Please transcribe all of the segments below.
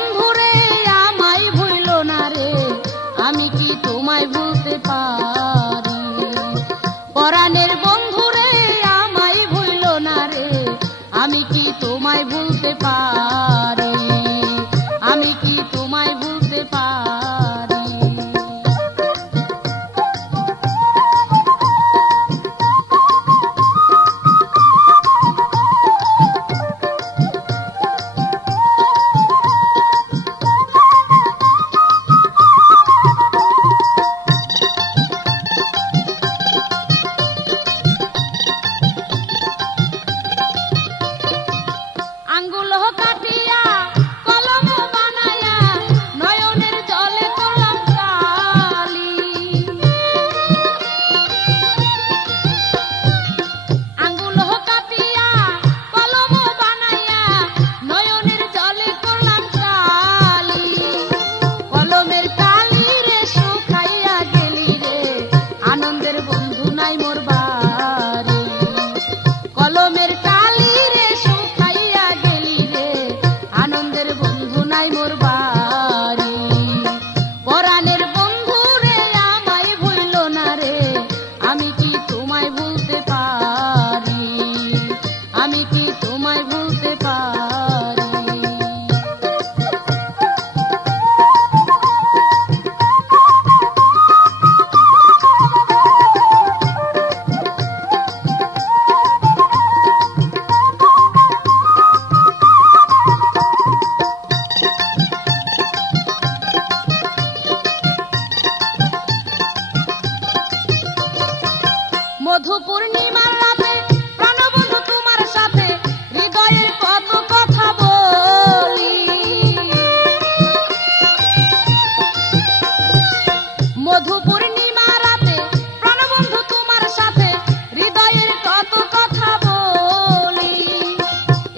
বন্ধুরে আমায় ভুইলো না রে, আমি কি তোমায় ভুলতে পারি? পরাণের বন্ধুরে আমায় ভুইলো না রে, আমি কি তোমায় ভুলতে পারি? আমি কি তোমায় ভুলতে পারি? আঙ্গুল কাটিয়া কলম বানায়া নয়নের জলে করলাম কালি। আঙ্গুল কাটিয়া কলম বানায়া নয়নের জলে করলাম কালি। কলমের কালি রে শুকাইয়া গেলি রে, আনন্দের বন্ধু নাই মোর বাড়ি। কলমের কালি রে শুকাইয়া গেলি রে, আনন্দের বন্ধু নাই মোর বাড়ি। পরাণের বন্ধু রে আমায় ভুইলো না রে, আমি কি তোমায় ভুলতে পারি? আমি কি তোমায় ভুলতে পারি? মধু পূর্ণিমার রাতে প্রাণবন্ধু তোমার সাথে হৃদয়ের কত কথা বলি। মধু পূর্ণিমার রাতে প্রাণবন্ধু তোমার সাথে হৃদয়ের কত কথা বলি।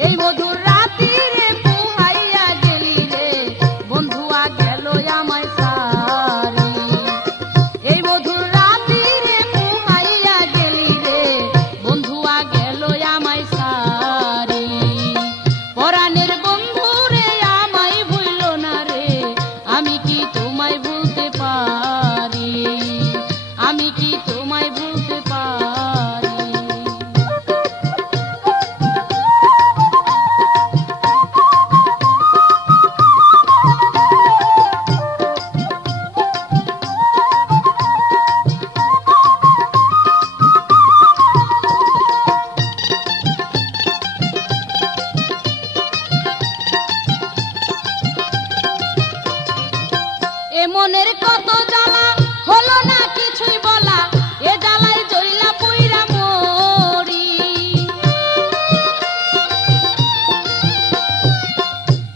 এই মধুর রাতিরে পুহাইয়া গেলি রে, বন্ধুয়া গেল আমায় সারি। এই মধুর রাতিরে পুহাইয়া গেলি রে, বন্ধুয়া গেল আমায় সারি। পরাণের বন্ধু রে আমায় ভুইলো না রে, আমি কি তোমায় ভুলতে পারি? আমি কি তোমায় ভুলতে পারি? এ মনের কত জ্বালা হলো না কিছুই বলা, এ জ্বালায় জ্বলা পুইরা মরি।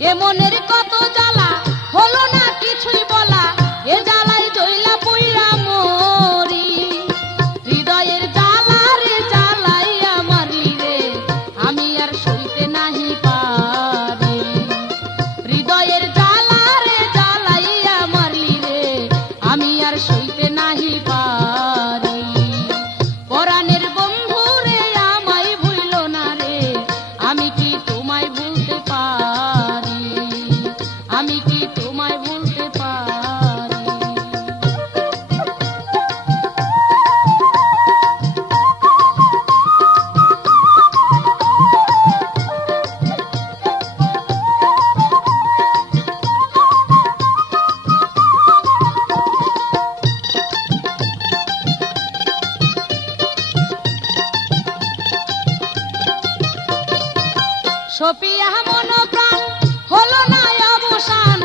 এ মনের কত জ্বালা হলো না কিছুই বলা, এ জ্বালায় জ্বলা পুইরা মরি। হৃদয়ের জ্বালা রে জ্বালাইয়া মারলি রে, আমি আর সইতে নাহি পারি। হৃদয়ের জ্বালা রে জ্বালাইয়া মারলি রে, আমি আর সইতে নাহি পারি। পরাণের বন্ধু রে আমায় ভুইলো না রে, আমি কি তোমায় ভুলতে পারি? আমি কি তোমায় ভুলতে পারি? সপিয়া মন প্রাণ হলো না অবসান,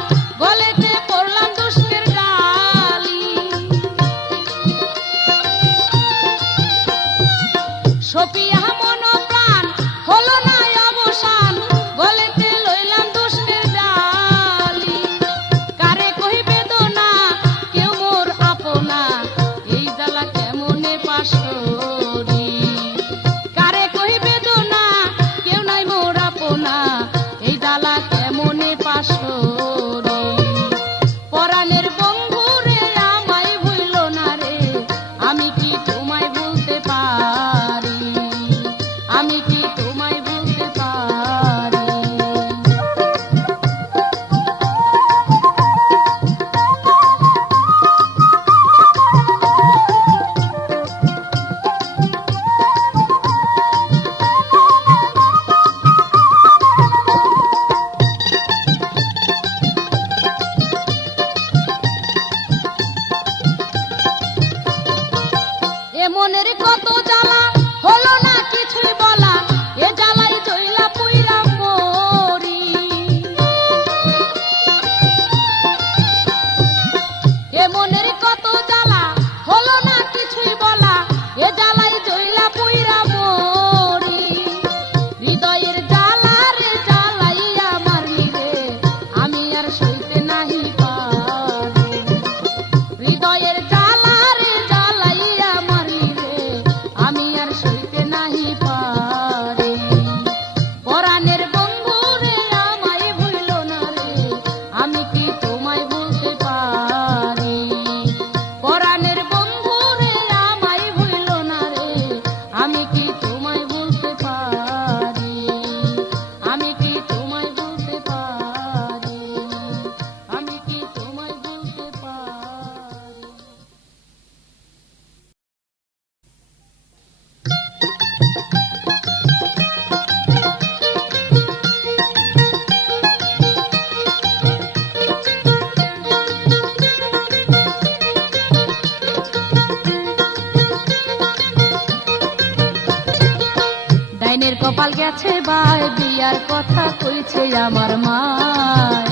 গেছে ভাই, বিয়ার কথা কইছে আমার মায়।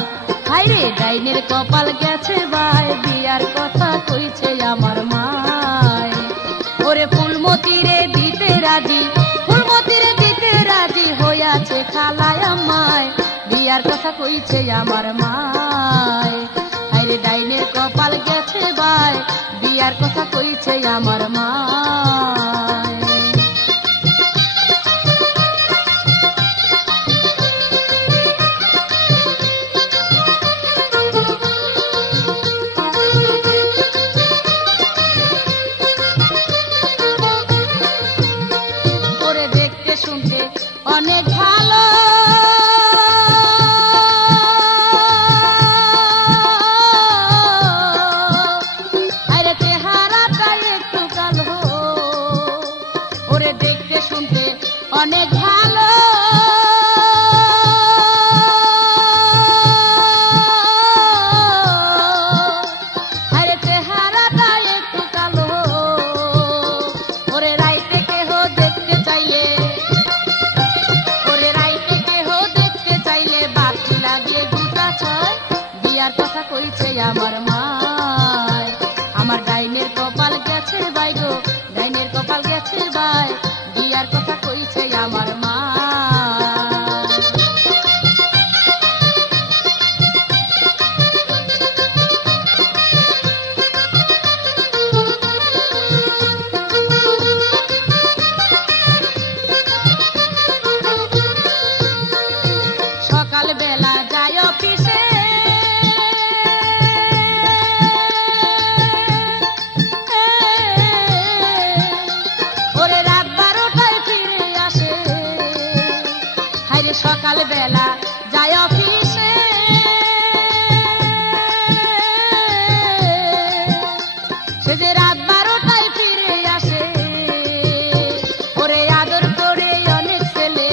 হাইরে ডাইনের কপাল গেছে ভাই, বিয়ার কথা কইছে আমার মায়। ওরে ফুলমতিরে দিতে রাজি, ফুলমতিরে দিতে রাজি হইয়াছে খালায় আমায়, বিয়ার কথা কইছে আমার মায়। হাইরে ডাইনের কপাল গেছে ভাই, বিয়ার কথা কইছে আমার মায়। ওরে দেখতে শুনতে অনেক ভালো, আরে চেহারাটা একটু কালো। ওরে দেখতে শুনতে অনেক ভালো, আরে চেহারাটা একটু কালো। ওরে রাইতে কেহ দেখতে চাইলে, ওরে রাইতে কেহ দেখতে চাইলে বাতি লাগিয়ে গুটা ছয়, বিয়ার কথা কইছে আমার মায়। আমার ডাইনের কপাল গেছে ভাই গো, ডাইনের কপাল গেছে ভাই, বিয়ার কথা কইছে আমার মা। সকাল বেলা যায় অফিসে, ওরে রাত 12টায় ফিরে আসে। হাইরে সকাল বেলা যায় অফিসে, সে যে রাত 12টায় ফিরে আসে। ওরে আদর করে অনেক ছেলে,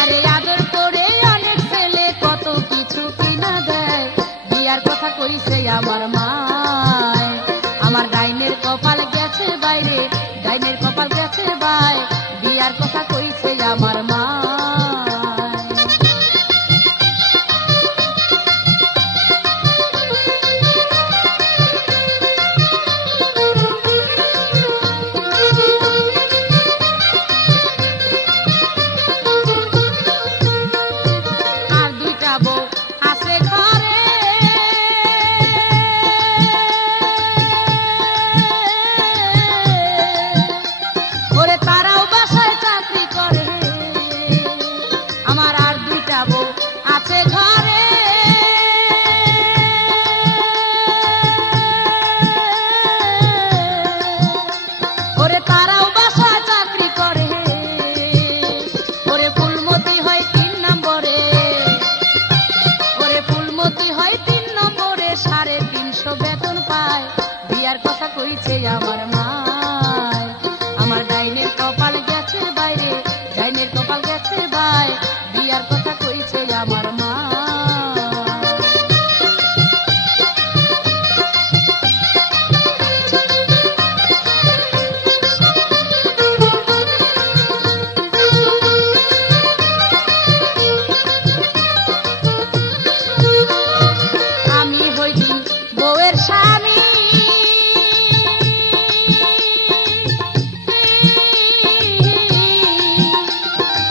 আরে আদর করে অনেক ছেলে কত কিছু কিনা দেয়, বিয়ার কথা কইছে আমার মায়। আমার ডাইনের কপাল গেছে বাইরে, ডাইনের কপাল গেছে ভাই, বিয়ার কথা কইছে আমার মা। আর দুইটা বউ আছে ঘরে, ওরে তারাও বাসায় চাকরি করে। আমার আর দুইটা বউ আছে ঘরে, ওরে তারাও বাসায় চাকরি করে। ওরে ফুলমতি হয় 3 নম্বরে, ওরে ফুলমতি হয় 3 নম্বরে, 350 বেতন পায়, বিয়ার কথা কইছে আমার মায়। আমার ডাইনের কপাল গেছে বাইরে, ডাইনের কপাল গেছে ভাই, বিয়ার কথা কইছে আমার মা। আমি হইছি বউয়ের স্বামী,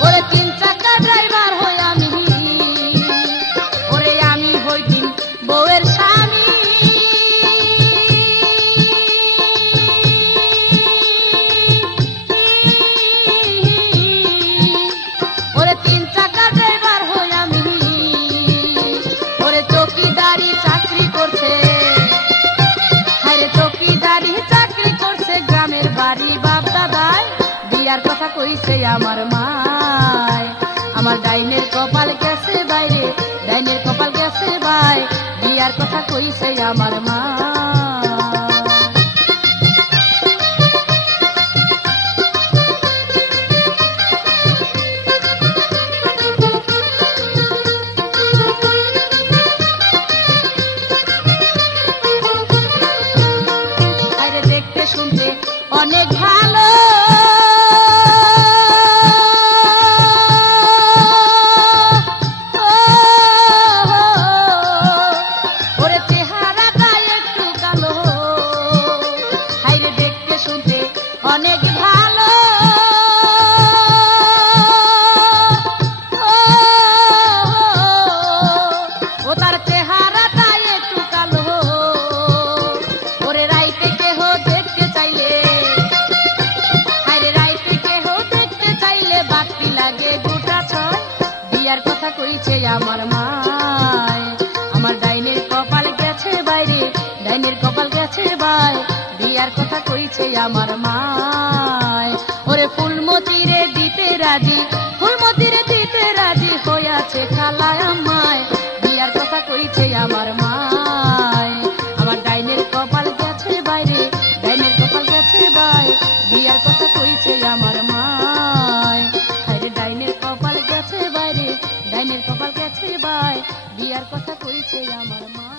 ওরে 3 চাকা ড্রাইভার হই আমি। ওরে আমি হইছি বউয়ের স্বামী, ওরে 3 চাকা ড্রাইভার হই আমি। ওরে চৌকিদারি চাকরি করছে, আরে চৌকিদারি চাকরি করছে, গ্রামের বাড়ি বাপ দাদায়, বিয়ার কথা কইছে আমার মায়। আমার ডাইনের কপাল গেছে বাইরে, ডাইনের কপাল গেছে ভাই, বিয়ার কথা কইছে আমার মা। অনেক ভালো, আমার মায়। আমার ডাইনের কপাল গেছে বাইরে, ডাইনের কপাল গেছে বাই, বিয়ার কথা কইছে আমার মায়। ওরে ফুলমতিরে দিতে রাজি, ফুলমতিরে দিতে রাজি হইয়াছে খালায় আমায়, বিয়ার কথা কইছে আমার মায়। আমার ডাইনের কপাল গেছে বাইরে, ডাইনের কপাল গেছে বাই, বিয়ার কথা কইছে আমার মায়। হায়রে ডাইনের কপাল গেছে বাইরে, ডাইনের কপাল গেছে বাই, বিয়ার কথা কইছে আমার মা।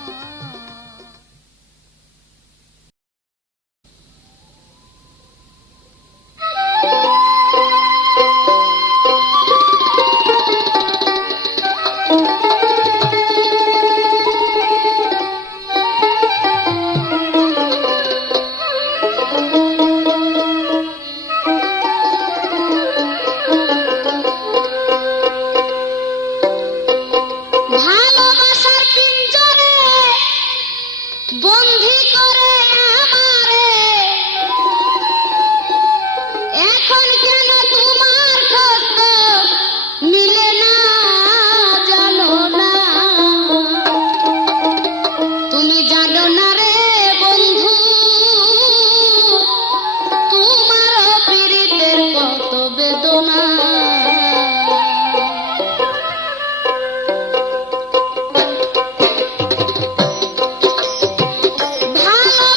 ভালোবাসার পিঞ্জরে বন্দী করে আমারে, এখন কেন তোমার কষ্ট মিলে না জানো না, তুমি জানো না রে বন্ধু তোমার পীড়িতের কত বেদনা। ভালো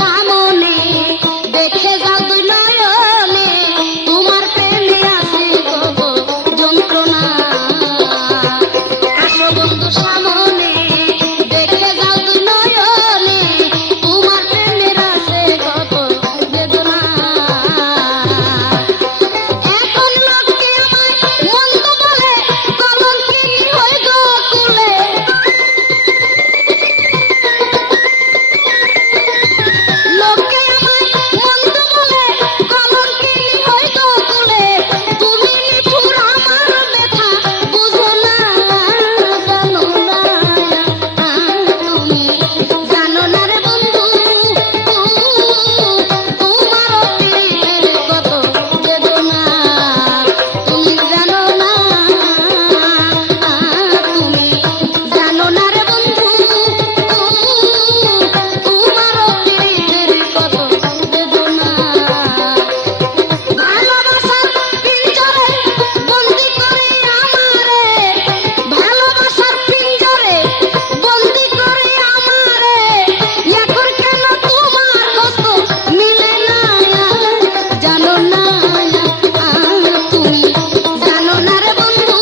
সামনে দেখে যাও দুই নয়নে তোমার প্রেমে আছে কত যন্ত্রণা আসো বন্ধু সামনে দেখে যাও দুই নয়নে তোমার প্রেমের আছে কত বেদনা এখন লোকে আমায় মন্দ বলে কলঙ্কিনী হই গো কুলে লোকে আমায় মন্দ বলে কলঙ্কিনী হই গো কুলে তুমি নিঠুর আমার ব্যথা বুঝো না জানো না তুমি জানো না রে বন্ধু তোমার প্রেমের কত বেদনা তুমি জানো না তুমি জানো না রে বন্ধু তোমার প্রেমের কত বেদনা ভালোবাসার পিঞ্জরে বন্দি করে আমারে ভালোবাসার পিঞ্জরে বন্দি করে আমারে এখন কেন তোমার কষ্ট মিলে না জানো না তুমি জানো না রে বন্ধু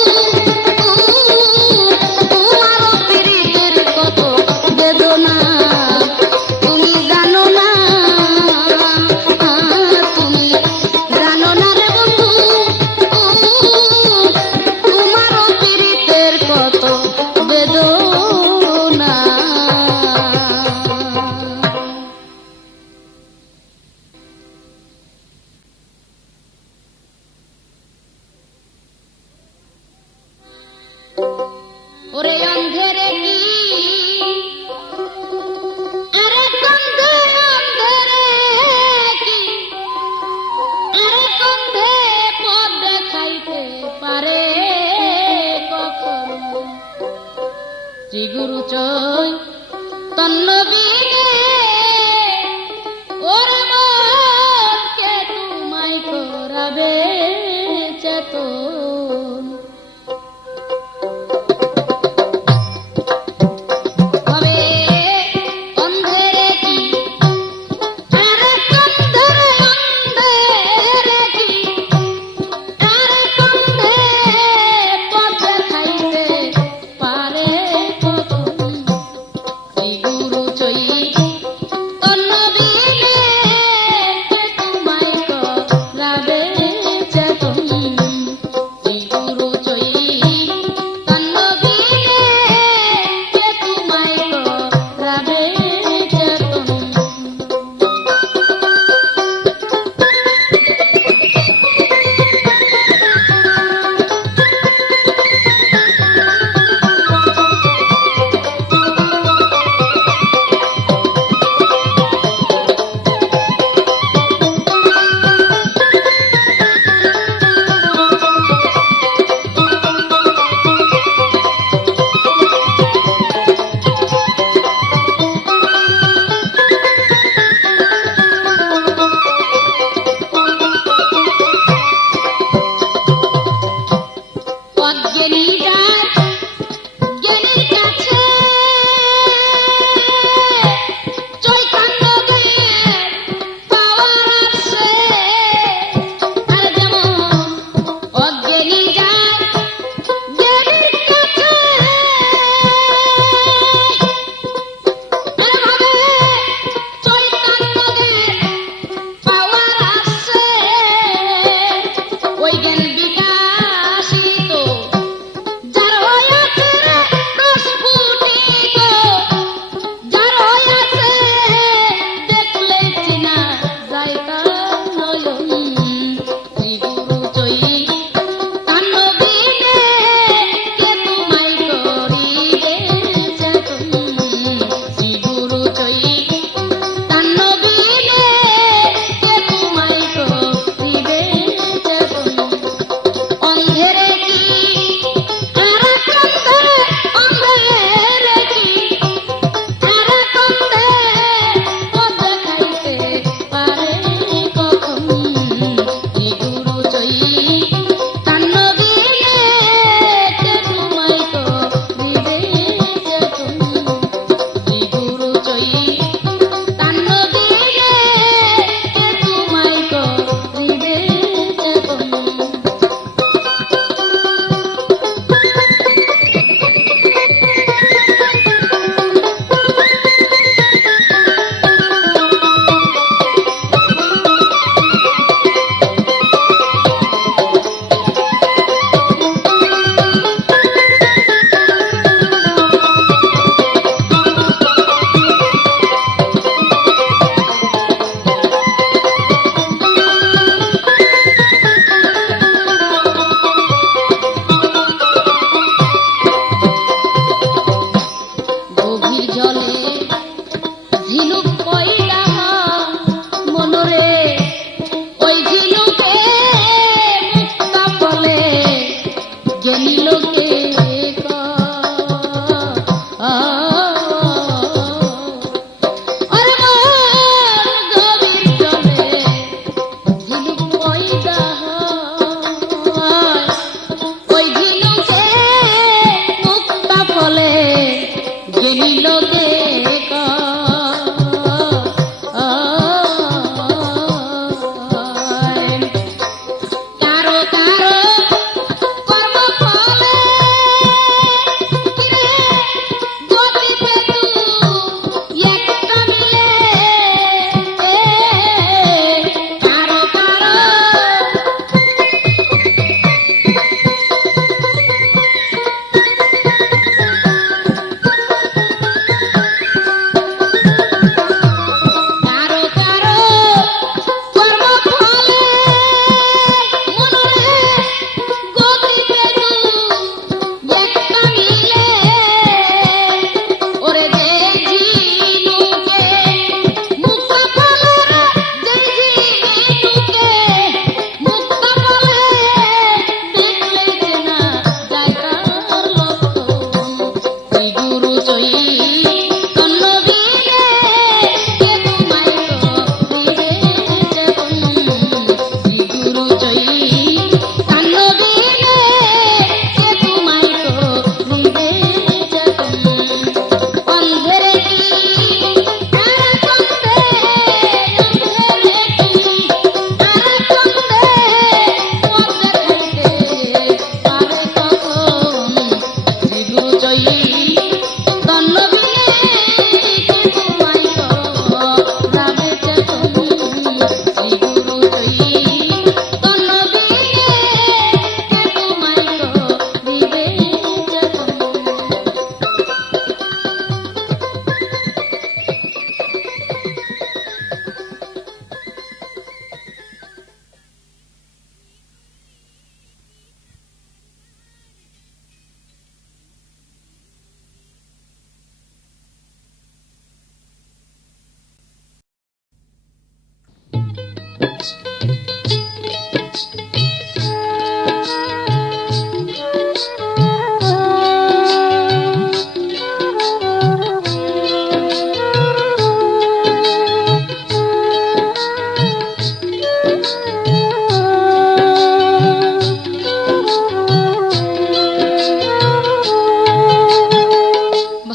তোমার প্রেমের কত বেদনা তুমি জানো না তুমি জানো না রে বন্ধু তোমার পীড়িতের কত বেদনা ওরে অন্ধেরে কি আরে কন্ধে অন্ধেরে কি আরে কন্ধে পথ দেখাইতে পারে কখন শ্রী গুরু চৈ তন্নবীরে ওরে মনকে তোমায় করাবে চেতন হবে অন্ধেরে কি আরে কন্ধেরে অন্ধেরে কি আরে কন্ধে পথ দেখাইতে পারে কখন শ্রী গুরু চৈ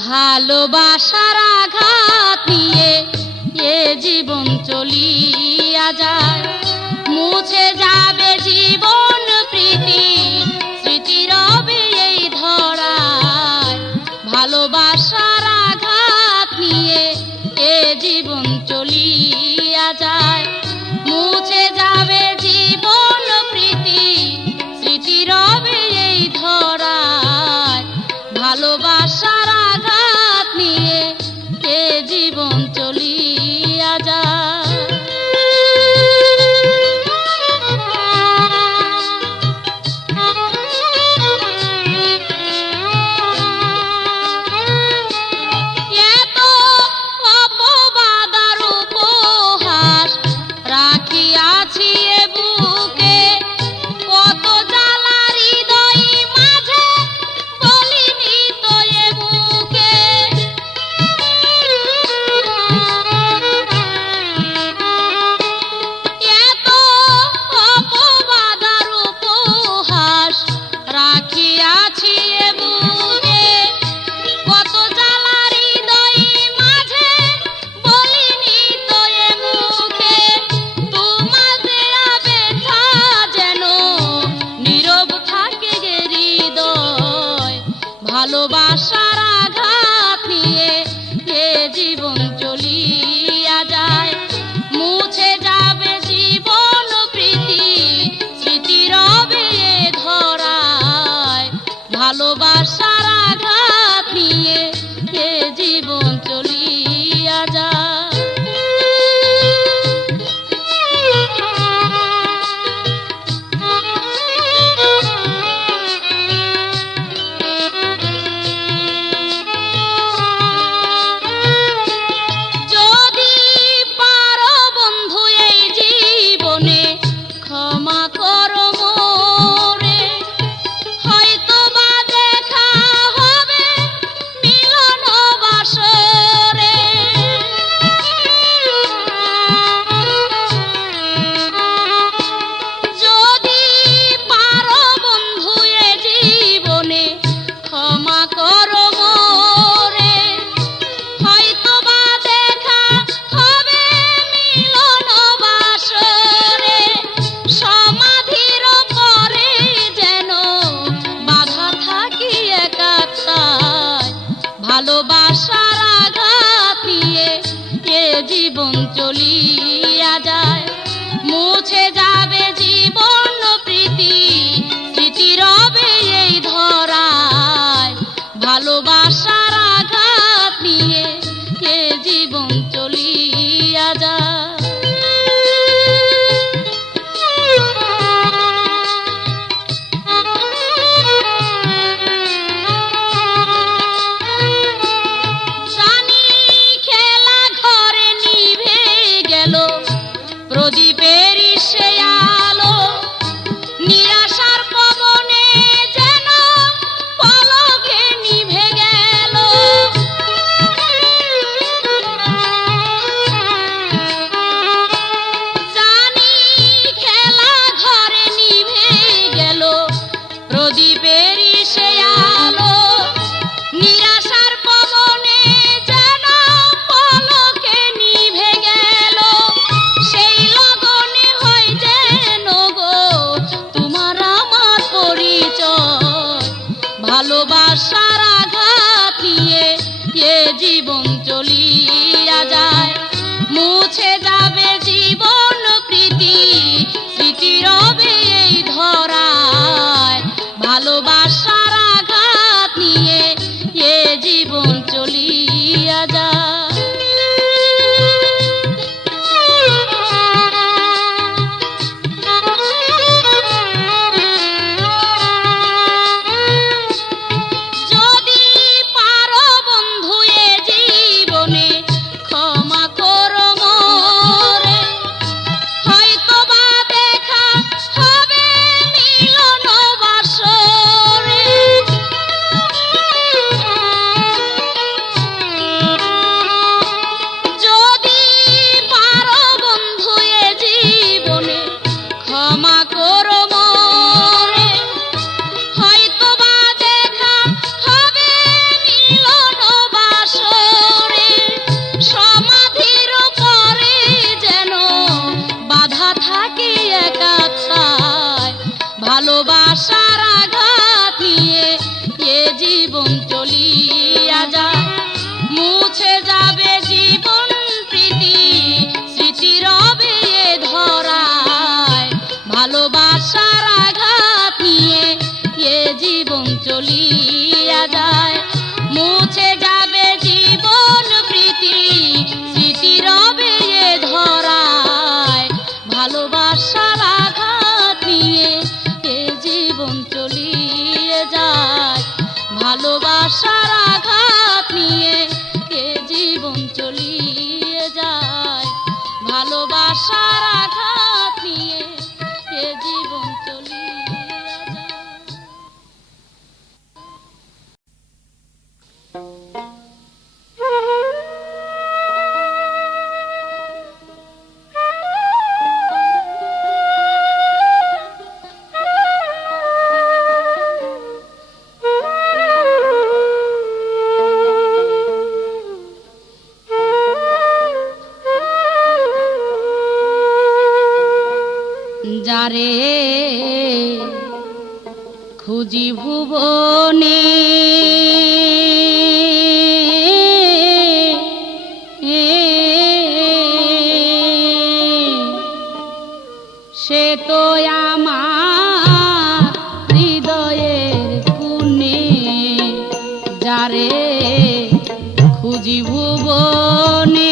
ভালোবাসার আঘাত নিয়ে এ জীবন চলিয়া যায়, মুছে যাবে জীবন প্রীতি, স্মৃতি রবে এই ধরায়। ভালোবাসার আঘাত নিয়ে এ জীবন চলিয়া যায়, মুছে যাবে জীবন প্রীতি, স্মৃতি রবে এই ধরায়। ভালোবাসার আঘাত নিয়ে এ জীবন চলিয়া যায়। এত অপবাদ আর উপহাস রাখিয়াছি এ বুকে, কত জ্বালা হৃদয় মাঝে বলিনি তো এ বুকে। এত অপবাদ আর উপহাস রাখিয়াছি এ বুকে, কত জ্বালা হৃদয় মাঝে বলিনি তো এ মুখে। তোমার দেয়া ব্যথা যেন নীরব থাকে এ হৃদয়। ভালোবাসার আঘাত নিয়ে এ জীবন চলিয়া যায়, মুছে যাবে জীবন প্রীতি, স্মৃতি রবে এ ধরায়। ভালোবাসার আঘাত নিয়ে এ জীবন চলিয়া যায়। যদি পারো বন্ধু এই জীবনে ক্ষমা করো মোরে, হয়তো বা দেখা হবে মিলন বাসরে। যদি পারো বন্ধু এ জীবনে ক্ষমা করো মোরে, হয়তো বা দেখা হবে মিলন বাসরে। সমাধির পরে যেন বাধা থাকি একাত্মায়। ভালোবাসার আঘাত নিয়ে এ জীবন চলিয়া যায়, মুছে যাবে জীবন প্রীতি, স্মৃতি রবে এই ধরায়। ভালোবাসার আঘাত নিয়ে এ জীবন চলিয়া যায়। জানি খেলা ঘরে নিভে গেল যারে খুঁজি ভুবনে সে তো আমার হৃদয়ের কোণে যারে খুঁজি ভুবনে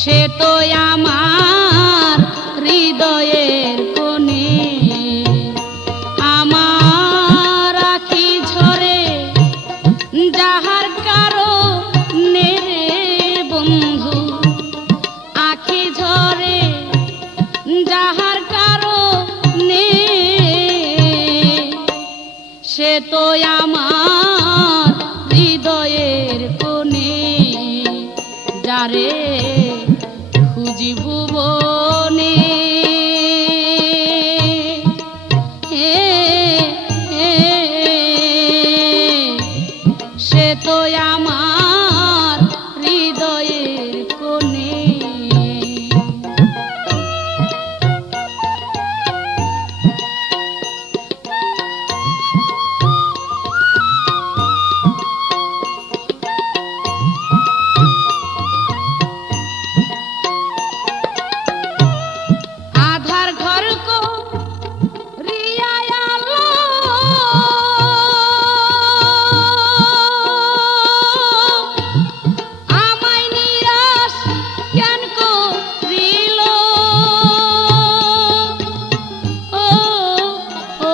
সে তো আমার হৃদয়ের কোণে আমার আখি ঝরে যাহার কারো নেরে বন্ধু আখি ঝরে যাহার কারো নে সে তো আমার হৃদয়ের কোণে যারে খুঁজি ভুবনে সে তো আমার হৃদয়ের কোণে আধার ঘর কো রিয়া আলো আমায় নিরাশ কেন করিল ও ও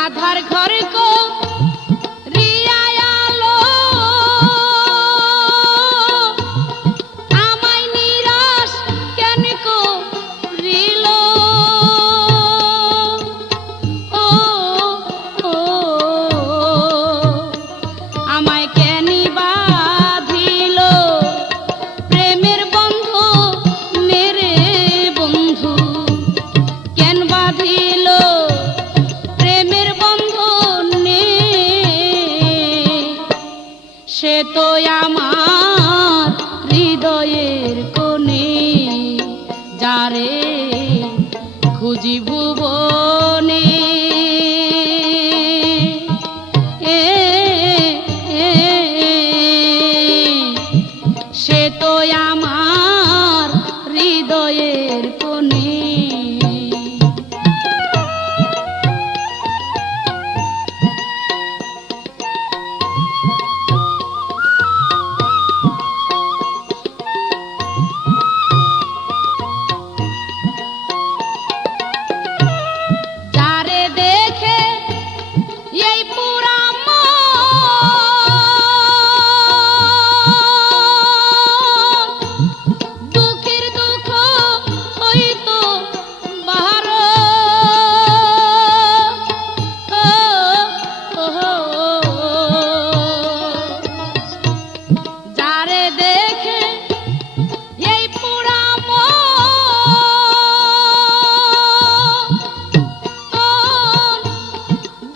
আধার ঘর কো রিয়া আলো আমায় নিরাশ কেন করিল ও ও আমায় কেনি বাঁধিল প্রেমের বন্ধ নেরে বন্ধু কেন বাঁধিল প্রেমের বন্ধ নে সে তো আমার হৃদয়ের কোণে যারে খুঁজি ভুবনে সে তো আমার হৃদয়ের কোণে যারে দেখে এই পুরা মন দুঃখের দুঃখ হইতো বাহার যারে দেখে এই পুরা মন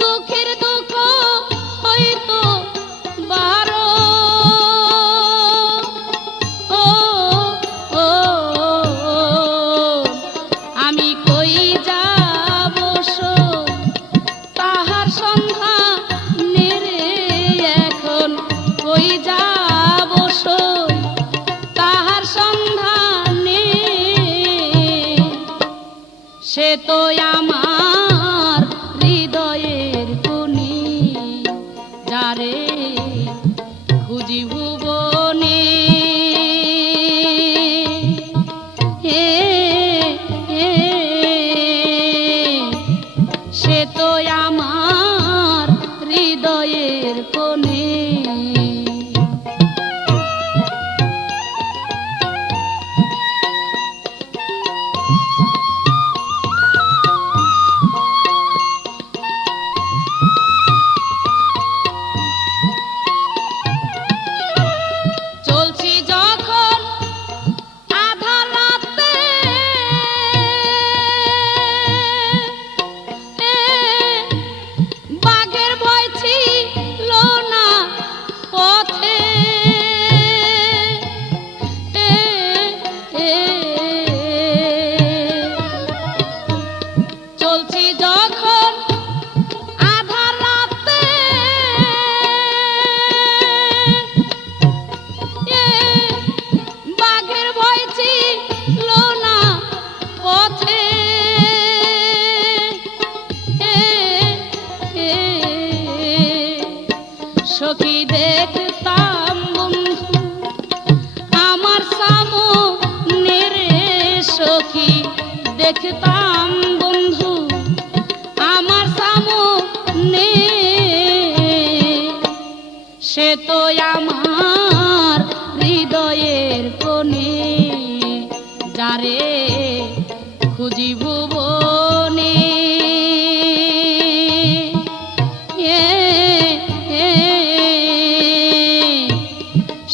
দুঃখের দুঃখ হইতো বারো ও ও আমি কই যাব তাহার সন্ধ্যা নেরে এখন কই যাব তাহার সন্ধানে সে তো আমার হৃদয়ের কোণে যারে খুঁজি ভুবনে সে তো আমার হৃদয়ের কোণে তো আমার হৃদয়ের কোণে, যারে খুঁজি ভুবনে।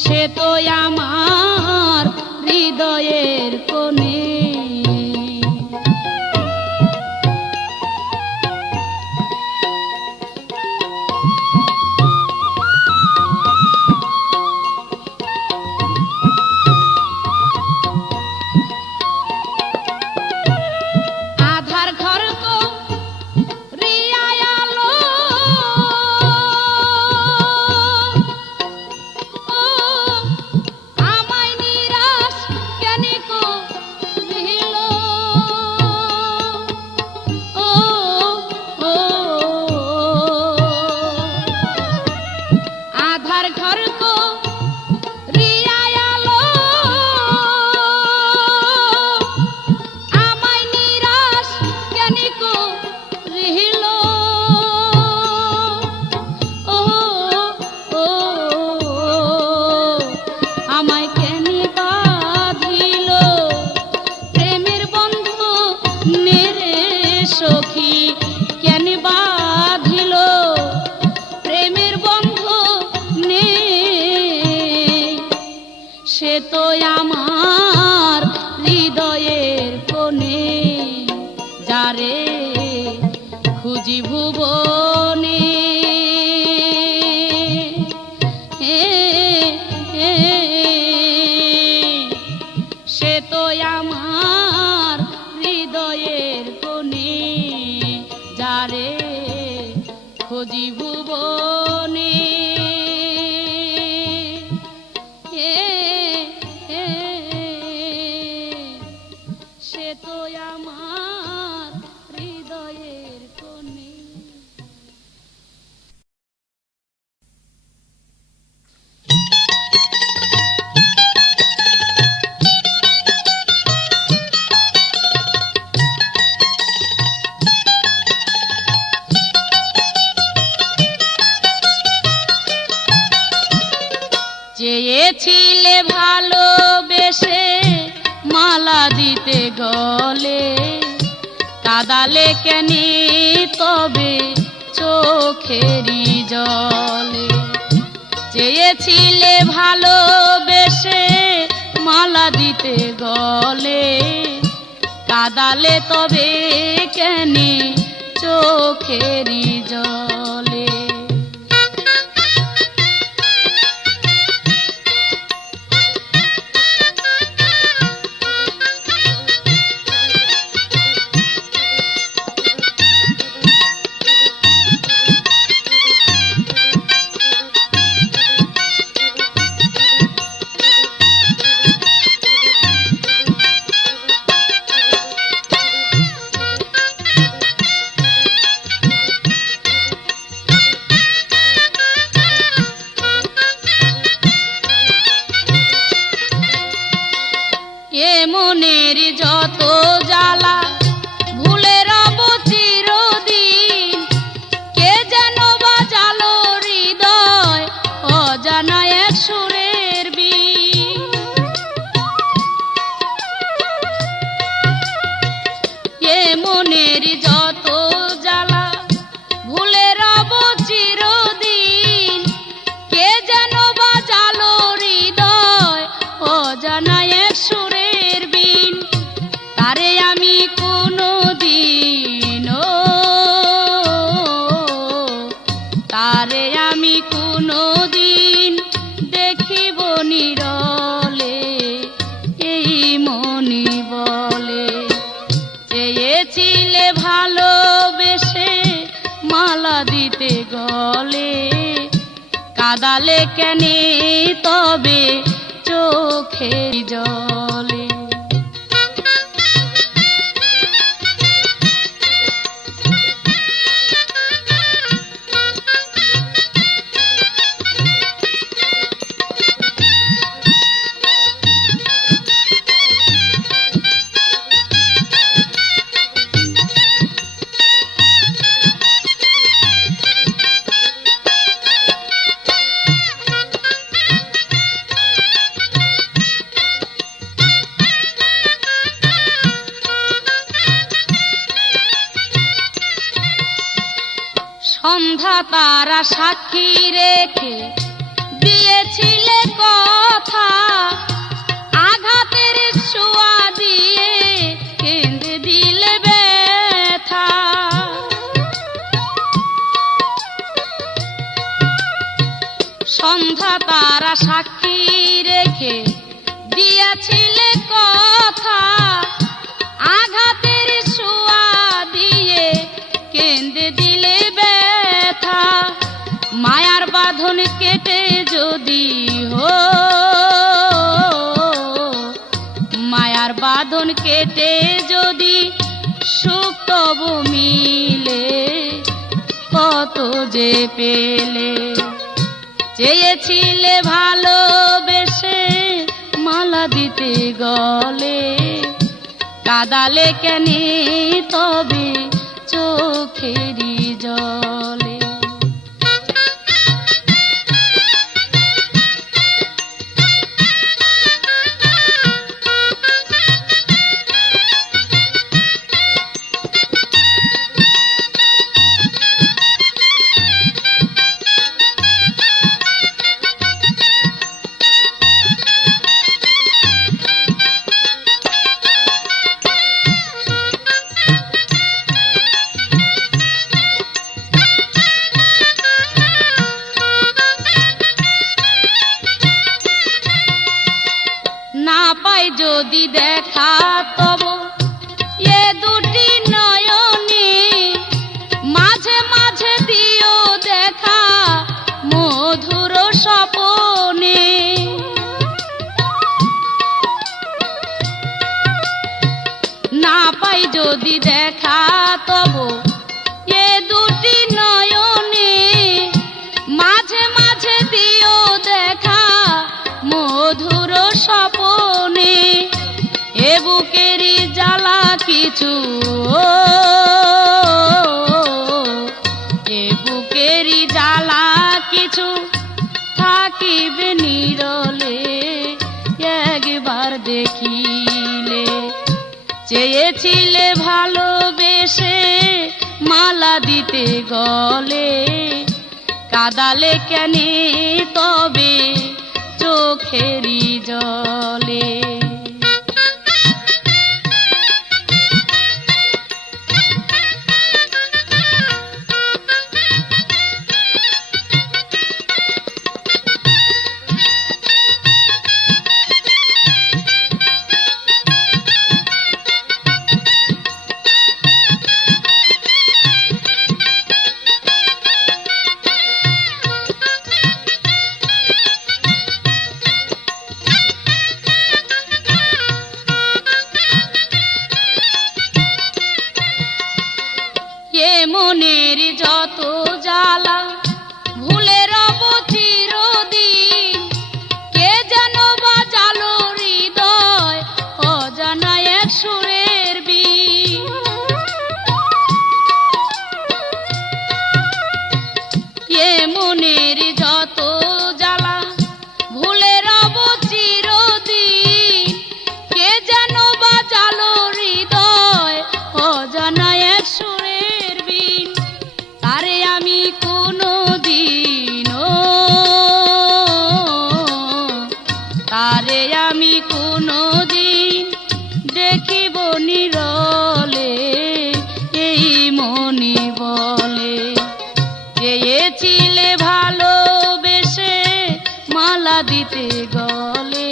সে তো আমার হৃদয়ের কোণে। আধার ঘর কো রিয়ায় আলো, ও আমায় নিরাশ কেন করিল, ও ও আধার ঘর কো রিয়ায় আলো, আমায় নিরাশ কেন করিল, ও ও আমায় কেন বাঁধিল প্রেমের বন্ধু নেরে সখী, কেন বাঁধিল প্রেমের বন্ধু নে। সে তো আমার হৃদয়ের কোণে, যারে খুঁজি ভুবনে। সে তো আমার হৃদয়ের কোণে, যারে খুঁজি ভুবনে। সে তো আমার হৃদয়ের কোণে। চেয়েছিলে ভালোবেসে মালা দিতে গলে, কাদালে কেন তবে চোখেরই জলে। চেয়েছিলে ভালোবেসে মালা দিতে গলে, কাদালে তবে কেন চোখেরই জলে। এ মনের যত জ্বালা ভুলে রব চিরদিন, কে যেন বাজালো হৃদয় অজানা এক সুরের বীণ। এ মনের যত জ্বালা ভুলে রব চিরদিন, কে যেন বাজালো হৃদয় অজানা এক সুরের বীণ। তারে আমি কোনোদিন, তারে আমি কোনোদিন দেখিব নিরলে, এই মনি বলে। চেয়েছিলে ভালোবেসে মালা দিতে গলে, কাদালে কেন তবে চোখের জলে। সন্ধ্যা তারা সাক্ষী রেখে দিয়েছিলে কথা, আঘাতের ছোঁয়া দিয়ে কেঁদে দিলে ব্যথা। সন্ধ্যা তারা সাক্ষী রেখে দিয়েছিলে কথা, আঘাতের ছোঁয়া দিয়ে কেঁদে দিলে ব্যথা। মায়ার বাঁধন কেটে যদি মায়ার বাঁধন কেটে যদি সুখ তবু মিলে, কত যে পেলে। চেয়েছিলে ভালোবেসে মালা দিতে গলে, কাঁদালে কেন তবে চোখেরই জলে। না পাই যদি দেখা তব এ দুটি নয়নে, মাঝে মাঝে দিও দেখা মধুর স্বপনে। না পাই যদি দেখা তব এ দুটি নয়নে, মাঝে মাঝে দিও দেখা মধুর স্বপনে। এ বুকেরই জ্বালা কিছু, এ বুকেরই জ্বালা কিছু থাকিবে নিরলে, একবার দেখিলে। চেয়েছিলে ভালোবেসে মালা দিতে গলে, কাঁদালে কেন তবে চোখেরই জলে। মনের যত জ্বালা ভুলে রব চিরদিন, কে যেন বাজালো হৃদয় অজানা এক সুরের বীণ। এ মনের যত জ্বালা ভুলে রব চিরদিন, কে যেন বাজালো হৃদয় অজানা এক সুরের বীণ। তারে আমি কোনো দিন, তারে আমি কোনো দিন দেখিব নিরলে, এই মনি বলে। চেয়েছিলে ভালোবেসে মালা দিতে গলে,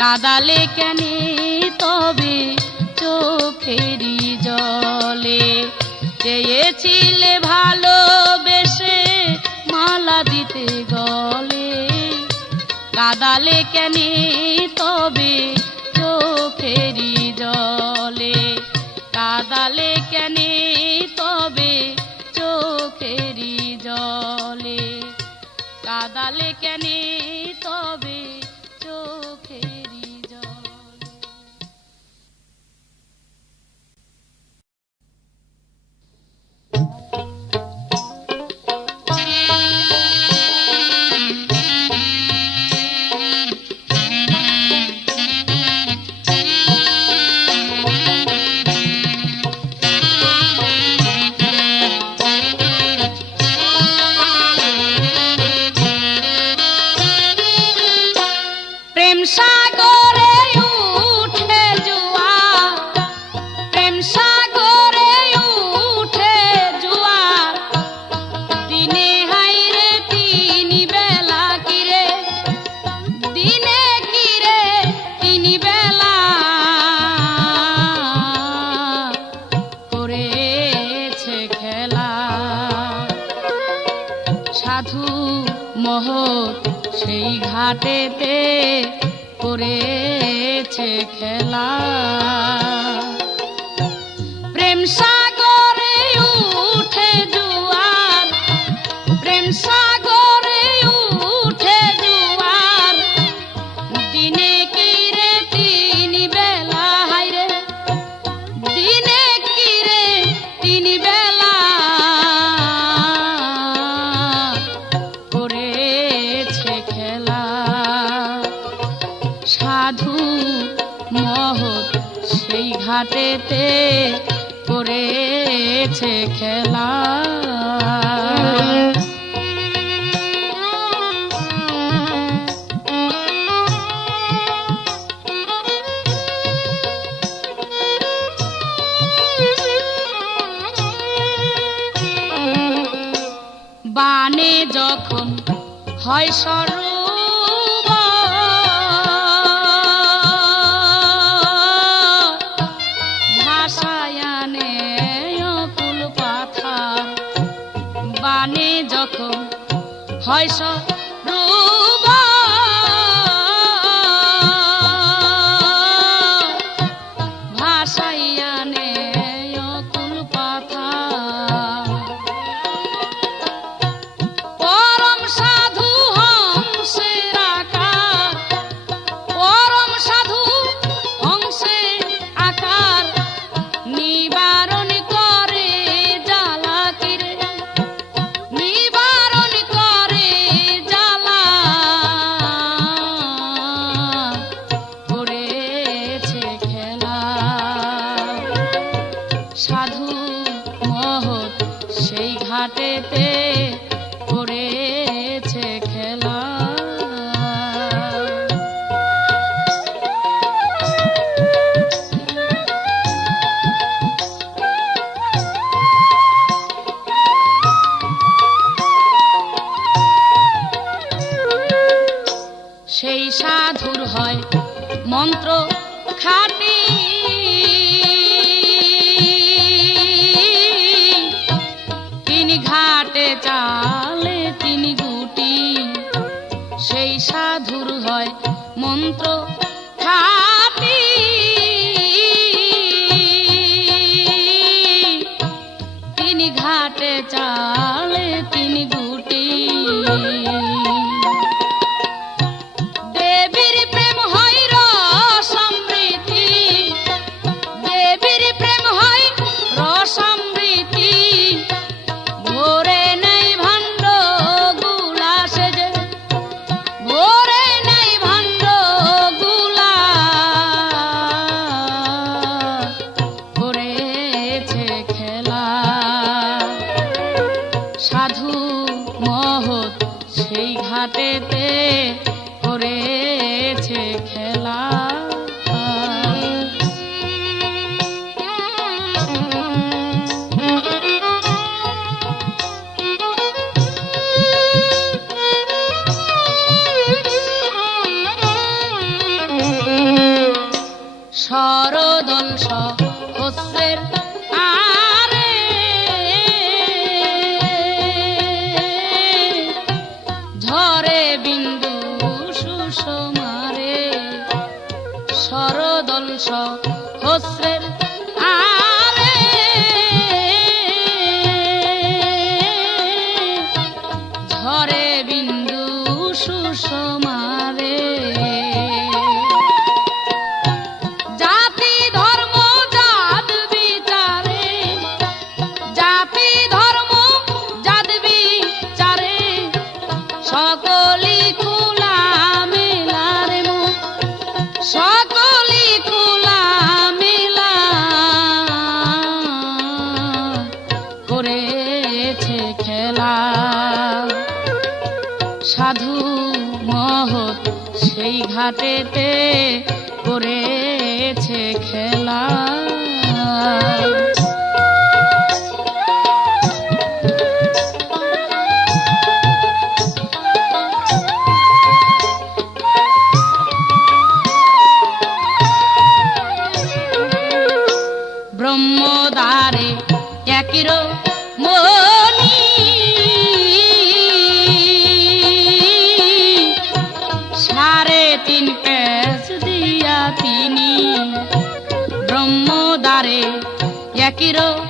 কাঁদালে কেন তবে চোখেরই জলে। চেয়েছিলে ভালোবেসে মালা দিতে গলে, কাঁদালে কেন তবে চোখেরই জলে। কাঁদালে কেন তবে চোখেরই জলে। কাঁদালে কেন তবে চোখেরই জলে। সাধু মহৎ সেই ঘাটেতে করেছে খেলা। প্রেম সাগরে উঠে জোয়ার, প্রেম সাগরে উঠে জোয়ার, দিনে কিরে তিন বেলা, হায়রে দিনে কিরে তিন বেলা করেছে খেলা। সাধু মহৎ সেই ঘাটেতে করেছে খেলা। বানে যখন হয় ভাষায় আনে অকুল পাথার। বানে যখন হয় ভাষায় আনে অকুল পাথার। পরম সাধু হংসের আকার, পরম সাধু হংসের আকার, নিবারণ করে জ্বালা কিরে, নিবারণ করে জ্বালা করেছে খেলা। সাধু মহৎ সেই ঘাটেতে করেছে খেলা। সেই সাধুর হয় মন্ত্র খাটি, তিনি ঘাটে চালে তিনি গুটি। সেই সাধুর হয় মন্ত্র খাটি, তিনি ঘাটে চালে তিনি গুটি। দেবীর প্রেম হয় রসামৃতি, দেবীর প্রেম হয় রসামৃতি, ভোরে নাই ভাণ্ড গুলা সেজে, ভোরে নাই ভাণ্ড গুলা করেছে খেলা। সাধু মহৎ সেই ঘাটেতে করেছে খেলা। সরদল সহস্রের আরে, ঝরে বিন্দু সুষমারে। সরদল সহস্রের আরে, ঝরে বিন্দু সুষমারে। জাতি ধর্ম জাত বিচারে, জাতি ধর্ম জাত বিচারে, সকলি খোলা মেলার মুখ, সকলি খোলা মেলা করেছে খেলা। সাধু মহৎ সেই ঘাটেতে করেছে খেলা। ব্রহ্মদ্বারে একির মনি, কিরো